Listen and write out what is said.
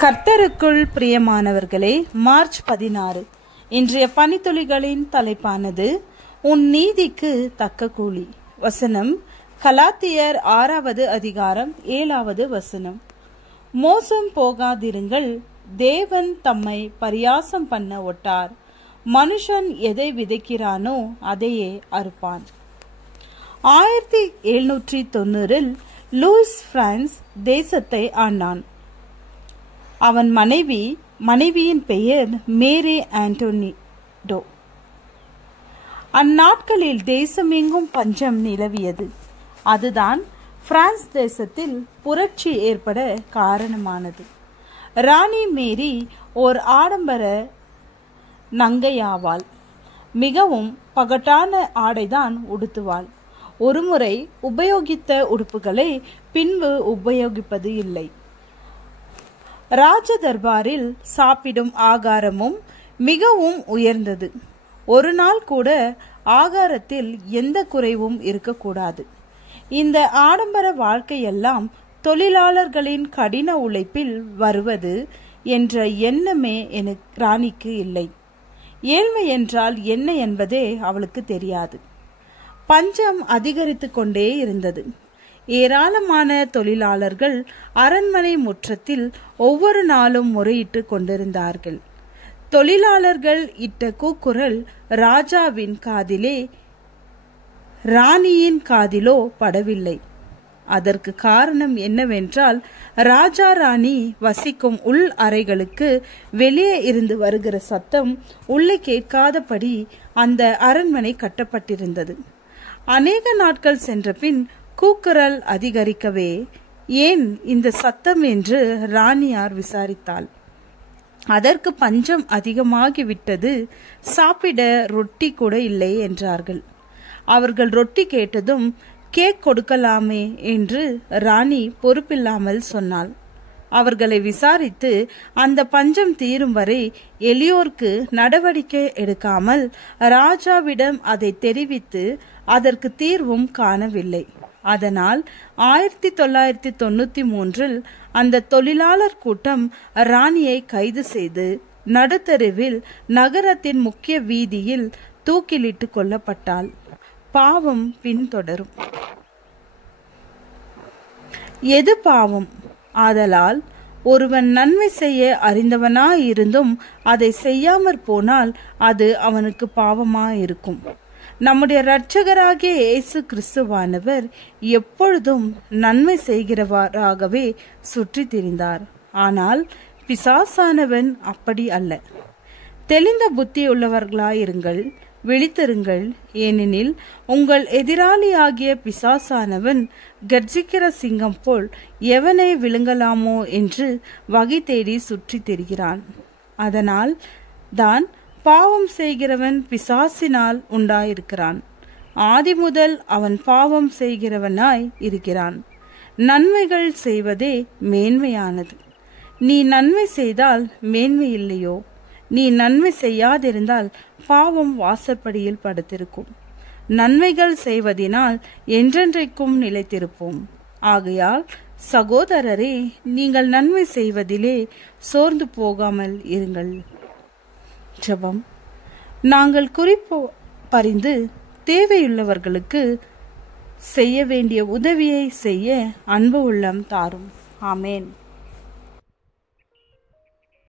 கர்த்தருக்குள் பிரியமானவர்களே, மார்ச் 16 இன்றைய பனித்துளிகளின் தலைப்பானது உன் நீதிக்கு தக்க கூலி. வசனம் கலாத்தியர் 6வது அதிகாரம் 7வது வசனம். மோசம் போகாதிருங்கள், தேவன் தம்மை பரியாசம் பண்ண ஒட்டார். மனுஷன் எதை விதைக்கிறானோ அதையே அறுப்பான். 1790 லூயிஸ் பிரான்ஸ் தேசத்தை ஆண்டான். அவன் மனைவியின் பெயர் மேரி ஆண்டோனிடோ. அந்நாட்களில் தேசமெங்கும் பஞ்சம் நிலவியது. அதுதான் பிரான்ஸ் தேசத்தில் புரட்சி ஏற்பட காரணமானது. ராணி மேரி ஓர் ஆடம்பர நங்கையாவாள். மிகவும் பகட்டான ஆடைதான் உடுத்துவாள். ஒருமுறை உபயோகித்த உடுப்புகளை பின்பு உபயோகிப்பது இல்லை. ராஜ தர்பாரில் சாப்பிடும் ஆகாரமும் மிகவும் உயர்ந்தது. ஒரு நாள் கூட ஆகாரத்தில் எந்த குறைவும் இருக்கக்கூடாது. இந்த ஆடம்பர வாழ்க்கையெல்லாம் தொழிலாளர்களின் கடின உழைப்பில் வருவது என்ற எண்ணமே ராணிக்கு இல்லை. ஏழ்மை என்றால் என்ன என்பதே அவளுக்கு தெரியாது. பஞ்சம் அதிகரித்து கொண்டே இருந்தது. ஏராளமான தொழிலாளர்கள் அரண்மனை முற்றத்தில் ஒவ்வொரு நாளும் முறையிட்டு கொண்டிருந்தார்கள். தொழிலாளர்கள் இட்ட கூக்குரல் ராஜாவின் காதிலே, ராணியின் காதிலோ படவில்லை. அதற்கு காரணம் என்னவென்றால், ராஜா ராணி வசிக்கும் உள் அறைகளுக்கு வெளியே இருந்து வருகிற சத்தம் உள்ளே கேட்காதபடி அந்த அரண்மனை கட்டப்பட்டிருந்தது. அநேக நாட்கள் சென்ற பின் கூக்குரல் அதிகரிக்கவே, ஏன் இந்த சத்தம் என்று ராணியார் விசாரித்தாள். அதற்கு பஞ்சம் அதிகமாகிவிட்டது, சாப்பிட ரொட்டி கூட இல்லை என்றார்கள். அவர்கள் ரொட்டி கேட்டதும் கேக் கொடுக்கலாமே என்று ராணி பொறுப்பில்லாமல் சொன்னாள். அவர்களை விசாரித்து அந்த பஞ்சம் தீரும் வரை எளியோர்க்கு நடவடிக்கை எடுக்காமல் ராஜாவிடம் அதை தெரிவித்து அதற்கு தீர்வும் காணவில்லை. அதனால் 1993 அந்த தொழிலாளர் கூட்டம் ராணியை கைது செய்து நடுத்தருவில் நகரத்தின் முக்கிய வீதியில் தூக்கிலிட்டு கொல்லப்பட்டாள். பாவம் பின்தொடரும். எது பாவம்? ஆதலால் ஒருவன் நன்மை செய்ய அறிந்தவனாயிருந்தும் அதை செய்யாமற் போனால் அது அவனுக்கு பாவமாயிருக்கும். நம்முடைய இரட்சகராகிய இயேசு கிறிஸ்துவானவர் எப்பொழுதும் நன்மை செய்கிறவராகவே சுற்றி திரிந்தார். ஆனால் பிசாசானவன் அப்படி அல்ல. தெளிந்த புத்தியுள்ளவர்களாயிருங்கள், விழித்திருங்கள். ஏனெனில் உங்கள் எதிராளியாகிய பிசாசானவன் கர்ஜிக்கிற சிங்கம் போல் எவனை விழுங்கலாமோ என்று வகை தேடி சுற்றி திரிகிறான். அதனால் தான் பாவம் செய்கிறவன் பிசாசினால் உண்டாயிருக்கிறான். ஆதி முதல் அவன் பாவம் செய்கிறவனாய் இருக்கிறான். நன்மைகள் செய்வதே மேன்மையானது. நீ நன்மை செய்தால் மேன்மை இல்லையோ? நீ நன்மை செய்யாதிருந்தால் பாவம் வாசற்படியில் படுத்திருக்கும். நன்மைகள் செய்வதினால் என்றென்றைக்கும் நிலைத்திருப்போம். ஆகையால் சகோதரரே, நீங்கள் நன்மை செய்வதிலே சோர்ந்து போகாமல் இருங்கள். ஜெபம். நாங்கள் குறிப்பு பறிந்து தேவையுள்ளவர்களுக்கு செய்ய வேண்டிய உதவியை செய்ய அன்பு உள்ளம் தாரும். ஆமேன்.